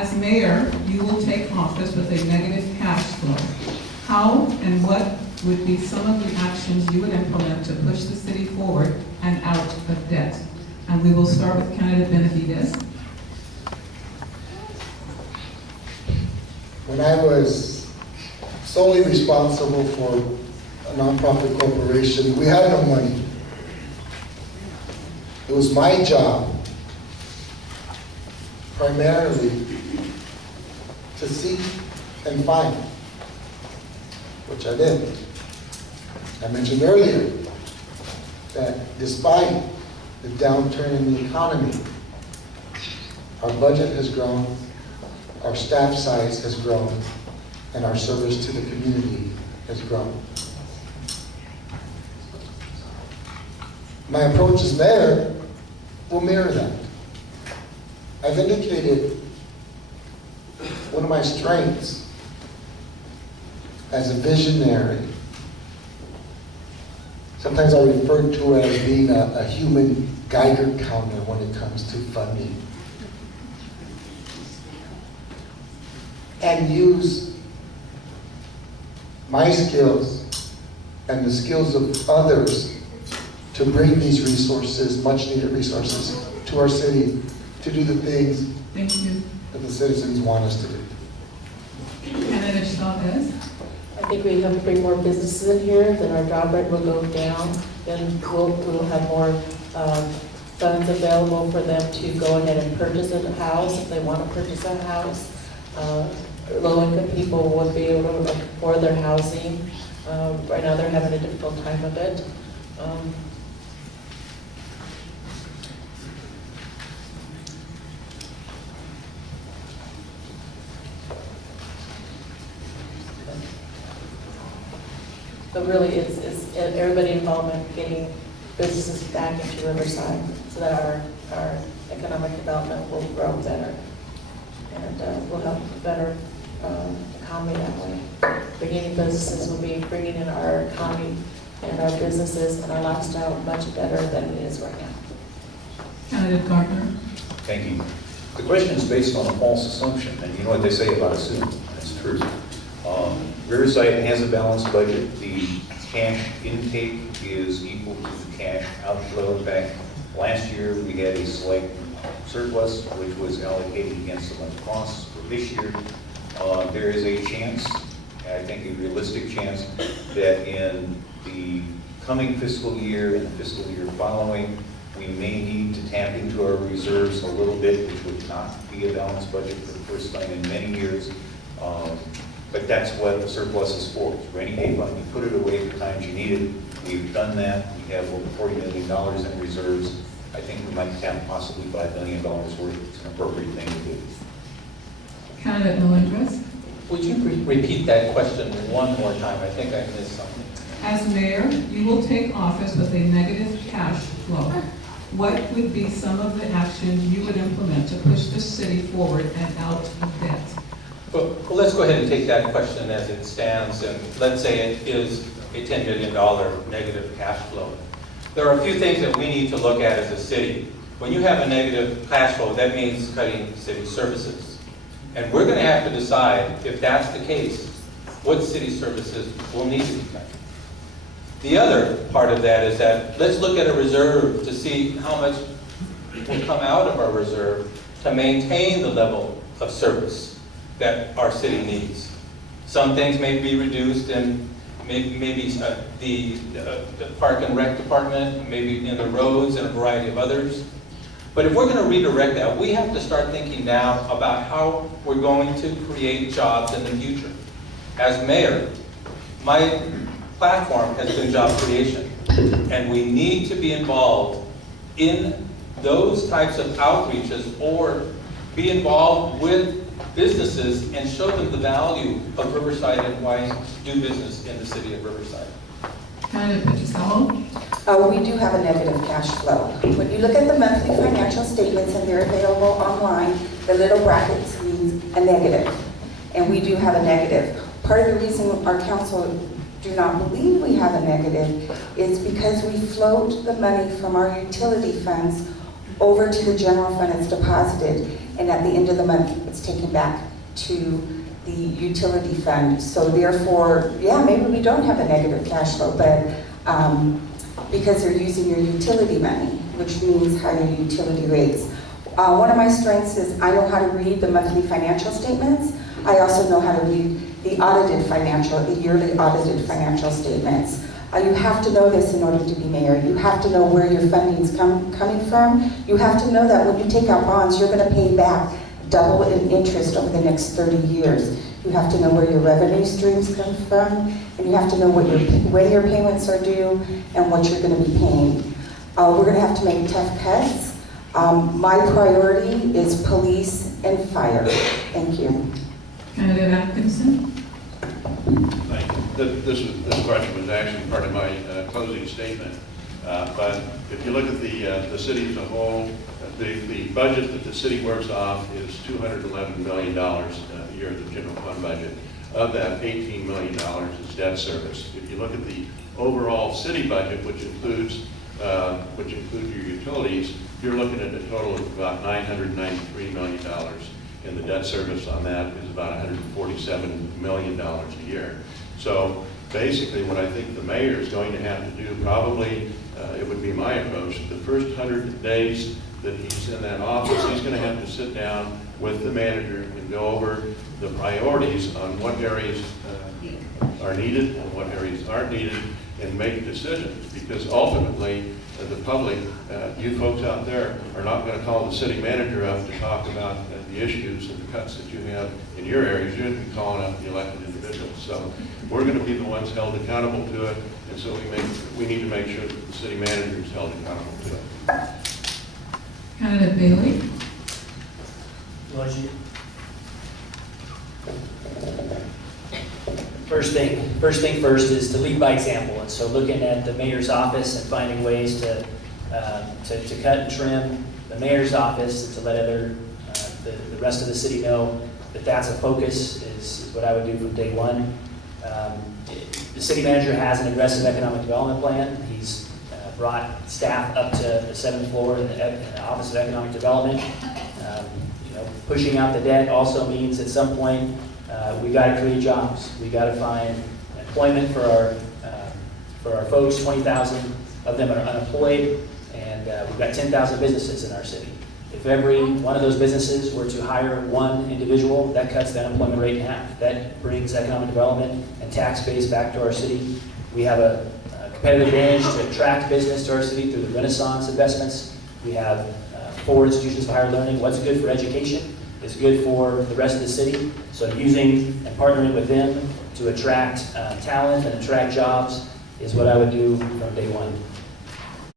As mayor, you will take office with a negative cash flow. How and what would be some of the actions you would implement to push the city forward and out of debt? And we will start with candidate Benavides. When I was solely responsible for a nonprofit corporation, we had no money. It was my job, primarily, to seek and find, which I did. I mentioned earlier that despite the downturn in the economy, our budget has grown, our staff size has grown, and our service to the community has grown. My approach as mayor will mirror that. I've indicated one of my strengths as a visionary. Sometimes I refer to it as being a human Geiger counter when it comes to funding. And use my skills and the skills of others to bring these resources, much needed resources, to our city to do the things that the citizens want us to do. Candidate Chavez. I think we have to bring more businesses in here, then our job rate will go down, then we'll have more funds available for them to go ahead and purchase a house if they want to purchase a house. Low-income people would be able to afford their housing. Right now they're having a difficult time of it. But really, it's everybody involved in getting businesses back into Riverside so that our economic development will grow better. And we'll have a better economy that way. Bringing in businesses will be bringing in our economy and our businesses and our lifestyle much better than it is right now. Candidate Gardner. Thank you. The question is based on a false assumption, and you know what they say about assuming. That's true. Riverside has a balanced budget. The cash intake is equal to the cash outflow. In fact, last year we had a slight surplus, which was allocated against the month costs. For this year, there is a chance, I think a realistic chance, that in the coming fiscal year and the fiscal year following, we may need to tap into our reserves a little bit, which would not be a balanced budget for the first time in many years. But that's what the surplus is for. It's rainy day fund. You put it away for times you need it. We've done that. We have over $40 million in reserves. I think we might tap possibly $5 million worth. It's an appropriate thing to do. Candidate Melendres. Would you repeat that question one more time? I think I missed something. As mayor, you will take office with a negative cash flow. What would be some of the actions you would implement to push the city forward and out of debt? Well, let's go ahead and take that question as it stands, and let's say it is a $10 million negative cash flow. There are a few things that we need to look at as a city. When you have a negative cash flow, that means cutting city services. And we're going to have to decide, if that's the case, what city services will need to be cut. The other part of that is that let's look at a reserve to see how much will come out of our reserve to maintain the level of service that our city needs. Some things may be reduced, and maybe the Park and Rec Department, maybe in the roads and a variety of others. But if we're going to redirect that, we have to start thinking now about how we're going to create jobs in the future. As mayor, my platform has been job creation, and we need to be involved in those types of outreaches or be involved with businesses and show them the value of Riverside and why do business in the city of Riverside. Candidate Petrosello. We do have a negative cash flow. When you look at the monthly financial statements, and they're available online, the little brackets means a negative. And we do have a negative. Part of the reason our council do not believe we have a negative is because we float the money from our utility funds over to the general fund, it's deposited, and at the end of the month, it's taken back to the utility fund. So therefore, yeah, maybe we don't have a negative cash flow, but because they're using your utility money, which means higher utility rates. One of my strengths is I know how to read the monthly financial statements. I also know how to read the yearly audited financial statements. You have to know this in order to be mayor. You have to know where your funding's coming from. You have to know that when you take out bonds, you're going to pay back double in interest over the next 30 years. You have to know where your revenue streams come from, and you have to know when your payments are due and what you're going to be paying. We're going to have to make tough cuts. My priority is police and fire. Thank you. Candidate Atkinson? Thank you. This question was actually part of my closing statement. But if you look at the city as a whole, the budget that the city works off is $211 million a year, the general fund budget. Of that, $18 million is debt service. If you look at the overall city budget, which includes your utilities, you're looking at a total of about $993 million. And the debt service on that is about $147 million a year. So basically what I think the mayor is going to have to do, probably, it would be my approach, the first 100 days that he's in that office, he's going to have to sit down with the manager and go over the priorities on what areas are needed and what areas aren't needed, and make decisions. Because ultimately, the public, you folks out there, are not going to call the city manager up to talk about the issues and the cuts that you have in your areas. You're going to be calling up the elected individuals. So we're going to be the ones held accountable to it, and so we need to make sure that the city manager is held accountable to it. Candidate Bailey? First thing first is to lead by example, and so looking at the mayor's office and finding ways to cut and trim the mayor's office and to let the rest of the city know that that's a focus is what I would do from day one. The city manager has an aggressive economic development plan. He's brought staff up to the 7th floor in the Office of Economic Development. Pushing out the debt also means at some point we got to create jobs. We got to find employment for our folks. 20,000 of them are unemployed, and we've got 10,000 businesses in our city. If every one of those businesses were to hire one individual, that cuts the unemployment rate in half. That brings economic development and tax base back to our city. We have a competitive advantage to attract business to our city through the Renaissance investments. We have 4 institutions of higher learning. What's good for education is good for the rest of the city. So using and partnering with them to attract talent and attract jobs is what I would do from day one.